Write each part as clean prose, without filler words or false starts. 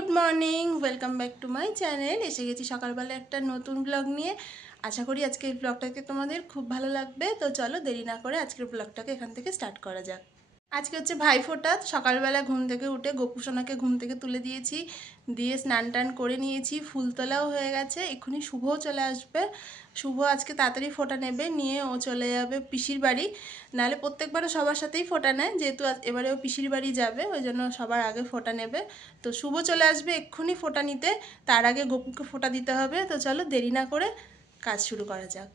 Good morning, welcome back to my channel. এসে গেছি সকালবেলা একটা নতুন ব্লগ নিয়ে। আশা করি আজকের ব্লগটাকে তোমাদের খুব ভালো লাগবে। তো চলো দেরি না করে আজকের ব্লগটাকে এখান থেকে স্টার্ট করা যাক। আজকে হচ্ছে ভাইফোঁটা। সকালবেলা ঘুম থেকে উঠে গোপুসোনাকে ঘুম থেকে তুলে দিয়েছি, দিয়ে স্নান টান করে নিয়েছি, ফুল তোলাও হয়ে গেছে। এক্ষুনি শুভও চলে আসবে। শুভ আজকে তাড়াতাড়ি ফোঁটা নেবে, নিয়ে ও চলে যাবে পিসির বাড়ি। নাহলে প্রত্যেকবারও সবার সাথেই ফোঁটা নেয়, যেহেতু এবারেও পিসির বাড়ি যাবে, ওই জন্য সবার আগে ফোঁটা নেবে। তো শুভ চলে আসবে এক্ষুনি ফোঁটা নিতে, তার আগে গোপুকে ফোঁটা দিতে হবে। তো চলো দেরি না করে কাজ শুরু করা যাক।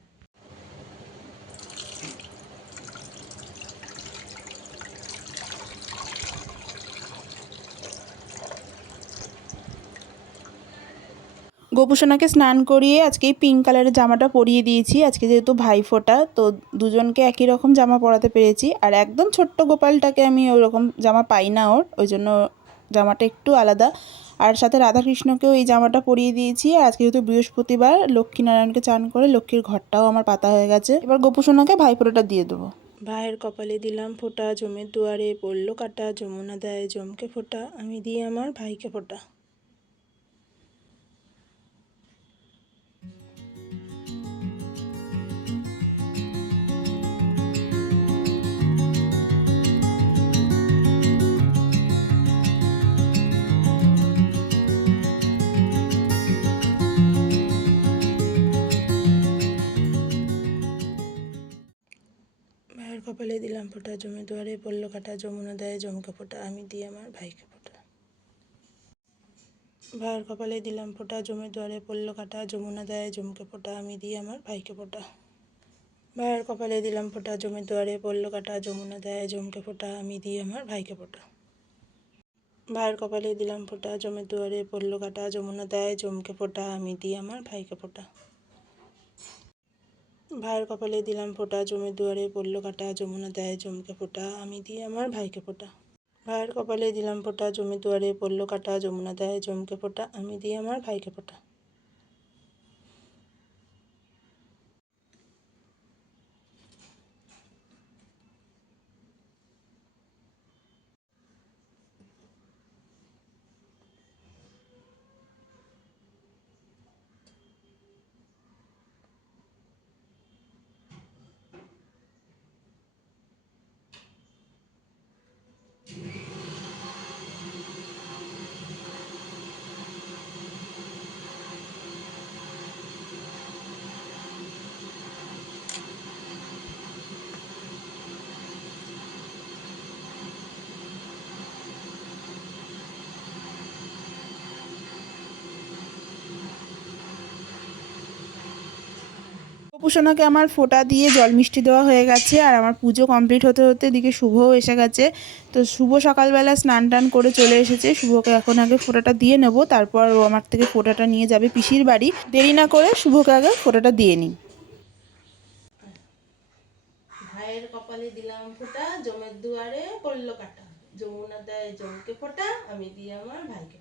গোপুসোনাকে স্নান করিয়ে আজকে এই পিঙ্ক কালারের জামাটা পরিয়ে দিয়েছি। আজকে যেহেতু ভাইফোঁটা, তো দুজনকে একই রকম জামা পরাতে পেরেছি। আর একদম ছোট্ট গোপালটাকে আমি ওই রকম জামা পাই না ওই জন্য জামাটা একটু আলাদা। আর সাথে রাধাকৃষ্ণকেও এই জামাটা পরিয়ে দিয়েছি। আর আজকে যেহেতু বৃহস্পতিবার, লক্ষ্মীনারায়ণকে চান করে লক্ষ্মীর ঘরটাও আমার পাতা হয়ে গেছে। এবার গোপুসোনাকে ভাইফোঁটাটা দিয়ে দেবো। ভাইয়ের কপালে দিলাম ফোঁটা, জমের দুয়ারে পড়লো কাটা, যমুনা দেয় জমকে ফোঁটা, আমি দিয়ে আমার ভাইকে ফোঁটা। ভাইয়ের কপালে দিলাম ফোঁটা, জমে দুয়ারে পড়লো কাটা, যমুনা দেয় জমকে ফোঁটা, আমি দিয়ে আমার ভাইকে ফোঁটা। ভাইয়ের কপালে দিলাম ফোঁটা, জমে দুয়ারে পড়লো কাটা, যমুনা দেয় জমকে ফোঁটা, আমি দিয়ে আমার ভাইকে ফোঁটা। ভাইয়ের কপালে দিলাম ফোঁটা, জমে দুয়ারে পড়লো কাটা, যমুনা দেয় জমকে ফোঁটা, আমি দিয়ে আমার ভাইকে ফোঁটা। ভাইয়ের কপালে দিলাম ফোঁটা, জমে দুয়ারে পড়লো কাটা, যমুনা দেয় জমকে ফোঁটা, আমি দিয়ে আমার ভাইকে ফোঁটা। ভাইয়ের কপালে দিলাম ফোঁটা, জমে দুয়ারে পড়লো কাটা, যমুনা দেয় জমকে ফোঁটা, আমি দিয়ে আমার ভাইকে ফোঁটা। ভাইয়ের কপালে দিলাম ফোঁটা, জমে দুয়ারে পড়লো কাটা, যমুনা দেয় জমকে ফোঁটা, আমি দিয়ে আমার ভাইকে ফোঁটা। গোপুসোনাকে আমার ফোঁটা দিয়ে জল মিষ্টি দেওয়া হয়ে গেছে, আর আমার পুজো কমপ্লিট হতে হতে এদিকে শুভও এসে গেছে। তো শুভ সকালবেলা স্নান টান করে চলে এসেছে। শুভকে এখন আগে ফোঁটাটা দিয়ে নেব, তারপর ও আমার থেকে ফোঁটাটা নিয়ে যাবে পিসির বাড়ি। দেরি না করে শুভকে আগে ফোঁটাটা দিয়ে নিই। ভাইয়ের কপালে দিলাম ফোঁটা, জমের দুয়ারে পড়লো কাটা, যমুনা দেয় জমকে ফোঁটা, আমি দিয়ে আমার ভাইকে।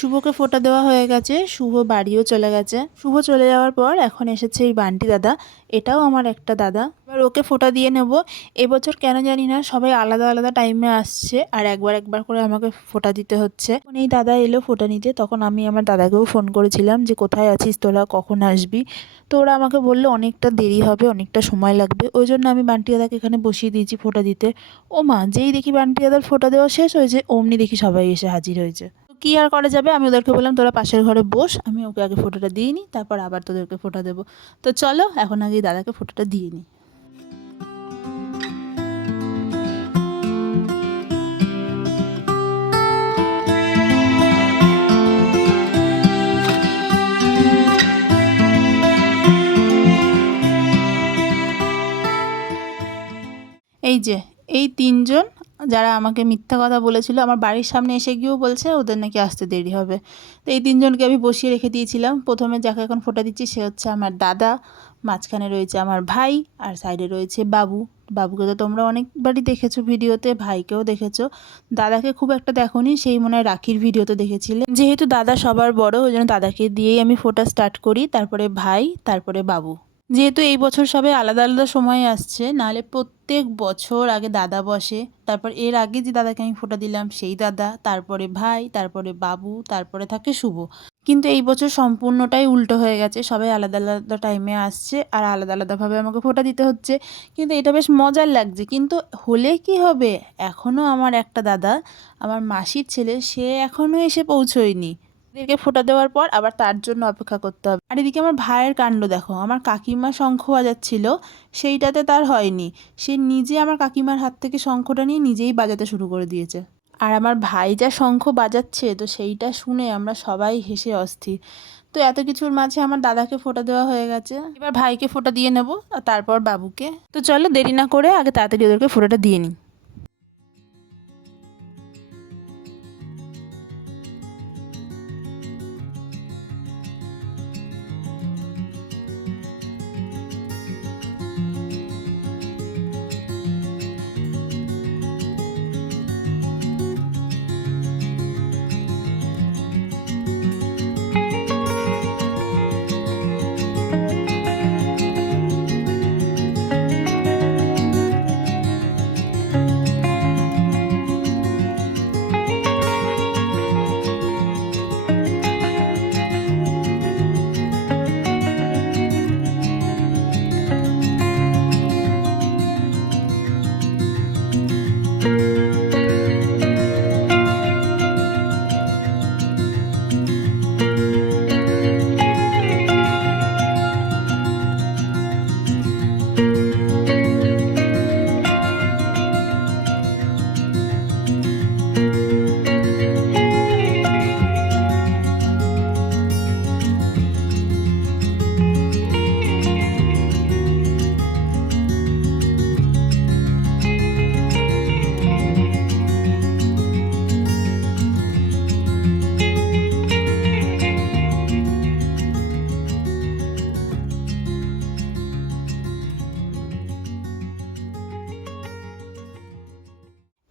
শুভকে ফোঁটা দেওয়া হয়ে গেছে, শুভ বাড়িও চলে গেছে। শুভ চলে যাওয়ার পর এখন এসেছে এই বান্টি দাদা, এটাও আমার একটা দাদা। এবার ওকে ফোঁটা দিয়ে নেব। এবছর কেন জানি না সবাই আলাদা আলাদা টাইমে আসছে আর একবার একবার করে আমাকে ফোঁটা দিতে হচ্ছে। এই দাদা এলো ফোঁটা নিতে, তখন আমি আমার দাদাকেও ফোন করেছিলাম যে কোথায় আছিস তোরা, কখন আসবি। তো ওরা আমাকে বললো অনেকটা দেরি হবে, অনেকটা সময় লাগবে। ওই জন্য আমি বান্টি দাদাকে এখানে বসিয়ে দিয়েছি ফোঁটা দিতে। ও মা, যেই দেখি বান্টি দাদার ফোঁটা দেওয়া শেষ হয়েছে অমনি দেখি সবাই এসে হাজির হয়েছে। কি আর করা যাবে, আমি ওদেরকে বললাম তোরা পাশের ঘরে বস, আমি ওকে আগে ফোঁটাটা দিয়ে নিই, তারপর আবার তোদেরকে ফোঁটা দেবো। তো চলো এখন আগে দাদাকে ফোঁটাটা দিয়ে নিই। এই যে এই তিনজন যারা আমাকে মিথ্যা কথা বলেছিল, আমার বাড়ির সামনে এসে গিয়েও বলছে ওদের নাকি আসতে দেরি হবে। তো এই তিনজনকে আমি বসিয়ে রেখে দিয়েছিলাম। প্রথমে যাকে এখন ফোঁটা দিচ্ছি সে হচ্ছে আমার দাদা, মাঝখানে রয়েছে আমার ভাই, আর সাইডে রয়েছে বাবু। বাবুকে তো তোমরা অনেকবারই দেখেছো ভিডিওতে, ভাইকেও দেখেছো, দাদাকে খুব একটা দেখোনি, সেই মনে হয় রাখির ভিডিওতে দেখেছিলে। যেহেতু দাদা সবার বড়, ওই জন্য দাদাকে দিয়েই আমি ফোঁটা স্টার্ট করি, তারপরে ভাই, তারপরে বাবু। যেহেতু এই বছর সবাই আলাদা আলাদা সময়ে আসছে, নাহলে প্রত্যেক বছর আগে দাদা বসে, তারপর এর আগে যে দাদাকে আমি ফোঁটা দিলাম সেই দাদা, তারপরে ভাই, তারপরে বাবু, তারপরে থাকে শুভ। কিন্তু এই বছর সম্পূর্ণটাই উল্টো হয়ে গেছে, সবাই আলাদা আলাদা টাইমে আসছে আর আলাদা আলাদাভাবে আমাকে ফোঁটা দিতে হচ্ছে। কিন্তু এটা বেশ মজার লাগছে, কিন্তু হলে কি হবে, এখনও আমার একটা দাদা, আমার মাসির ছেলে, সে এখনও এসে পৌঁছয়নি। এদেরকে ফোঁটা দেওয়ার পর আবার তার জন্য অপেক্ষা করতে হবে। আর এদিকে আমার ভাইয়ের কাণ্ড দেখো, আমার কাকিমা শঙ্খ বাজাচ্ছিল, সেইটাতে তার হয়নি, সে নিজে আমার কাকিমার হাত থেকে শঙ্খটা নিয়ে নিজেই বাজাতে শুরু করে দিয়েছে। আর আমার ভাই যা শঙ্খ বাজাচ্ছে, তো সেইটা শুনে আমরা সবাই হেসে অস্থির। তো এত কিছুর মাঝে আমার দাদাকে ফোঁটা দেওয়া হয়ে গেছে, এবার ভাইকে ফোঁটা দিয়ে নেব আর তারপর বাবুকে। তো চলো দেরি না করে আগে তাড়াতাড়ি ওদেরকে ফোঁটাটা দিয়ে নিই।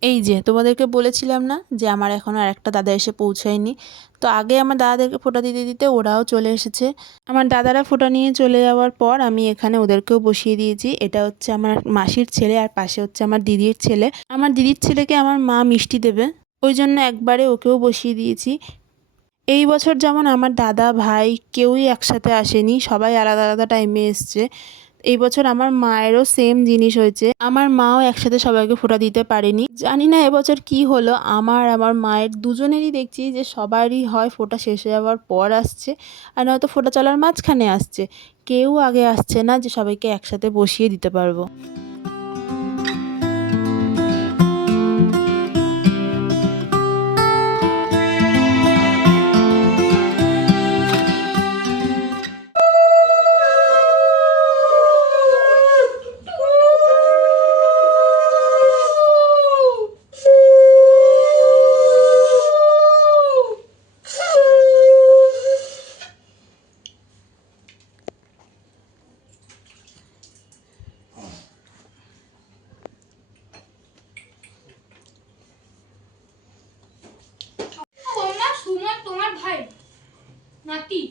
এই যে তোমাদেরকে বলেছিলাম না যে আমার এখনও আরেকটা দাদা এসে পৌঁছায়নি। তো আগে আমার দাদাদেরকে ফোঁটা দিতে দিতে ওরাও চলে এসেছে। আমার দাদারা ফোঁটা নিয়ে চলে যাওয়ার পর আমি এখানে ওদেরকেও বসিয়ে দিয়েছি। এটা হচ্ছে আমার মাসির ছেলে আর পাশে হচ্ছে আমার দিদির ছেলে। আমার দিদির ছেলেকে আমার মা মিষ্টি দেবে, ওই জন্য একবারে ওকেও বসিয়ে দিয়েছি। এই বছর যেমন আমার দাদা ভাই কেউই একসাথে আসেনি, সবাই আলাদা আলাদা টাইমে এসছে। এই বছর আমার মায়েরও সেম জিনিস হয়েছে, আমার মাও একসাথে সবাইকে ফোঁটা দিতে পারেনি। জানি না এবছর কি হলো, আমার মায়ের দুজনেরই দেখছি যে সবারই হয় ফোঁটা শেষ হয়ে যাওয়ার পর আসছে, আর নয়তো ফোঁটা চলার মাঝখানে আসছে, কেউ আগে আসছে না যে সবাইকে একসাথে বসিয়ে দিতে পারবো। নাতি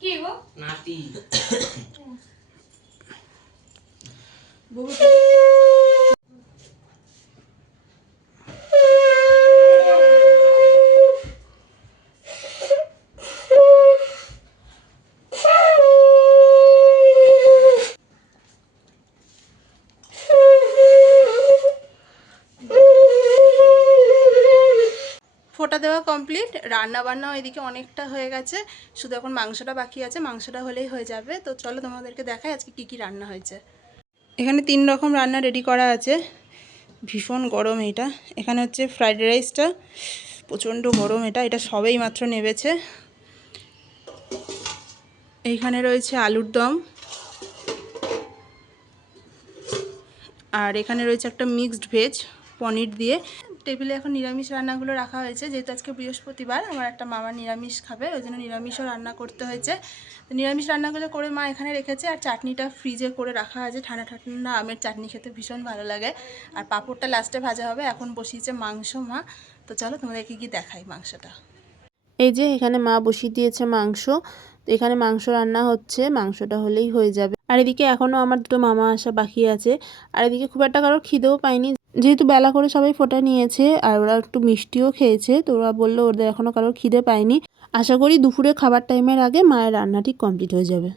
কে গো? নাতি ফোঁটা দেওয়া কমপ্লিট, রান্না বান্নাও এদিকে অনেকটা হয়ে গেছে, শুধু এখন মাংসটা বাকি আছে, মাংসটা হলেই হয়ে যাবে। তো চলো তোমাদেরকে দেখাই আজকে কি কি রান্না হয়েছে। এখানে 3 রকম রান্না রেডি করা আছে। ভীষণ গরম এটা। এখানে হচ্ছে ফ্রাইড রাইসটা, প্রচণ্ড গরম এটা, এটা সবেই মাত্র নেবেছে। এইখানে রয়েছে আলুর দম, আর এখানে রয়েছে একটা মিক্সড ভেজ পনির দিয়ে। টেবিলে এখন নিরামিষ রান্নাগুলো রাখা হয়েছে, যেহেতু আজকে বৃহস্পতিবার, আমার একটা মামা নিরামিষ খাবে, ওই জন্য নিরামিষও রান্না করতে হয়েছে। তো নিরামিষ রান্নাগুলো করে মা এখানে রেখেছে, আর চাটনিটা ফ্রিজে করে রাখা আছে, ঠান্ডা ঠান্ডা আমের চাটনি খেতে ভীষণ ভালো লাগে। আর পাঁপড়টা লাস্টে ভাজা হবে। এখন বসিয়েছে মাংস মা। তো চলো তোমাদেরকে কি দেখাই মাংসটা। এই যে এখানে মা বসিয়ে দিয়েছে মাংস, তো এখানে মাংস রান্না হচ্ছে, মাংসটা হলেই হয়ে যাবে। আর এদিকে এখনও আমার 2 মামা আসা বাকি আছে। আর এদিকে খুব একটা কারোর খিদেও পাইনি, যেহেতু বেলা করে সবাই ফোঁটা নিয়েছে, আর ওরা একটু মিষ্টিও খেয়েছে, তো ওরা বললো ওদের এখনও কারোর খিদে পায়নি। আশা করি দুপুরে খাবার টাইমের আগে মায়ের রান্নাটি কমপ্লিট হয়ে যাবে।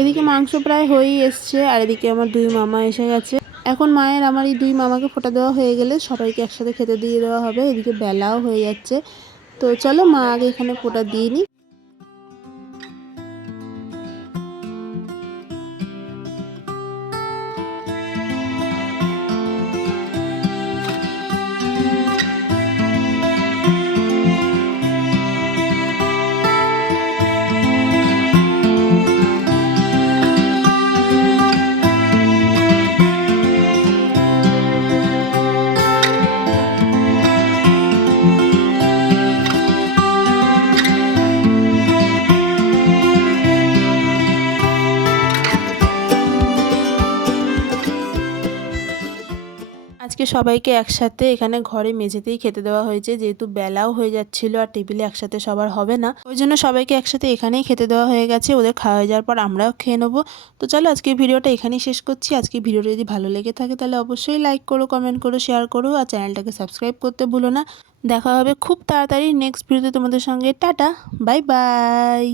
এদিকে মাংস প্রায় হয়েই এসছে, আর এদিকে আমার 2 মামা এসে গেছে। এখন মায়ের আমার এই 2 মামাকে ফোঁটা দেওয়া হয়ে গেলে সবাইকে একসাথে খেতে দিয়ে দেওয়া হবে। এদিকে বেলাও হয়ে যাচ্ছে, তো চলো মা আগে এখানে ফোঁটা দিয়ে নিই। আজকে সবাইকে একসাথে এখানে ঘরে মেঝেতেই খেতে দেওয়া হয়েছে, যেহেতু বেলাও হয়ে যাচ্ছিল আর টেবিলে একসাথে সবার হবে না, ওই জন্য সবাইকে একসাথে এখানেই খেতে দেওয়া হয়ে গেছে। ওদের খাওয়া হয়ে যাওয়ার পর আমরাও খেয়ে নেবো। তো চলো আজকে ভিডিওটা এখানেই শেষ করছি। আজকে ভিডিওটা যদি ভালো লেগে থাকে তাহলে অবশ্যই লাইক করো, কমেন্ট করো, শেয়ার করো, আর চ্যানেলটাকে সাবস্ক্রাইব করতে ভুলো না। দেখা হবে খুব তাড়াতাড়ি নেক্সট ভিডিওতে তোমাদের সঙ্গে। Tata, bye bye.